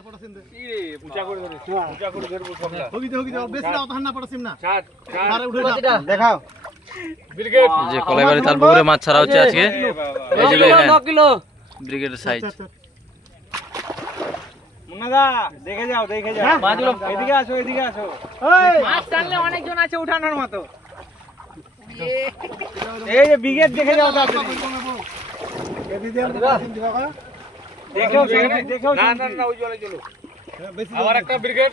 না পড়াছিন দে কি রে পূজা করে ধরিস পূজা করে ধরবো সবটা হগি দাও বেশি দাও তাহার না পড়াছিন না ছাড় আরে উঠে যা দেখাও ব্রিগেড যে কলাইবাড়ি তাল পুকুরে মাছ ছাড়া হচ্ছে আজকে এই যে দেখেন 9 কিলো ব্রিগেডের সাইজ মুন্নাদা দেখে যাও মাছগুলো এদিকে আসো মাছ টানলে অনেক জন আছে উঠানোর মতো এই যে ব্রিগেড দেখে যাও তাড়াতাড়ি দেখো না ওই জলে চলো আবার একটা ব্রিগেড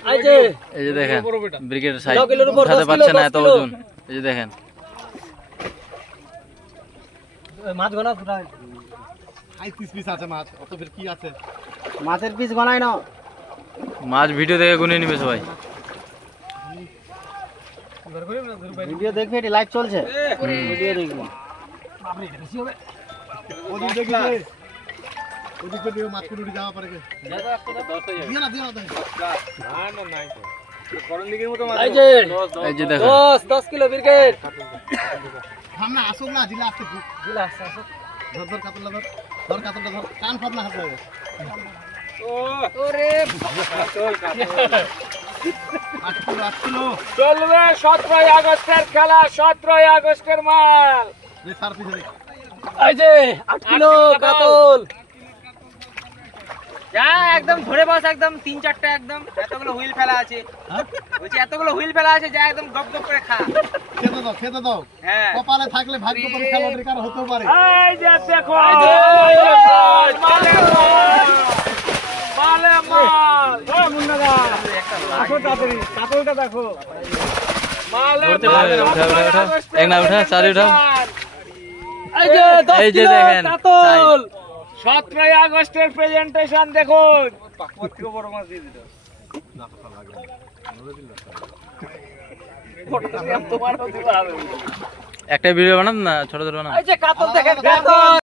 এই যে দেখেন ব্রিগেডের সাইজ উঠাতে পারছে না এত ওজন এই যে দেখেন মাছ গনা ফুটা আই পিস আছে মাছ অত ফের কি আছে মাছের পিস গনাই না মাছ ভিডিও দেখে গুনে নিবে সবাই ভিডিও দেখবে এটি লাইভ চলছে ভিডিও দেখবে ওদিক দেখি ওদিক থেকে মাছ কুড়ি যাওয়া পারে কে দিয়া না না নাই তো করণ দিকের মতো মাছ এই যে দেখেন 10 কিলো ব্রিগেড সামনে আসুক না জিলা আসতে জিলা আসো ধর কাতলা ধর কাতলটা ধর কান ফাট না হাতে ওরে চল 8 কিলো চলবে 17 আগস্টের খেলা 17 আগস্টের মাল রে সার পিছে এই যে 8 কিলো কাতল যা একদম ধরে বস একদম 3-4টা একদম এতগুলো হুইল ফেলা আছে বলছি এতগুলো হুইল ফেলা আছে যা একদম গপ গপ করে খা খেতে দাও হ্যাঁ কপালে থাকলে ভাগ্য পরীক্ষা লটারিকার হতেও পারে এই যে দেখো মালে মাল ও মুন্নাদা আসো তাড়াতাড়ি কাতলটা দেখো মালে এক না উঠা চারি উঠা এই যে 10 এই যে কিলো দেখেন কাতল 17 আগস্টের প্রেজেন্টেশন দেখুন কত বড় মাছ দিয়ে দিল একটা ভিডিও বানান না ছোট ছোট বানান এই যে কাতল দেখেন কাতল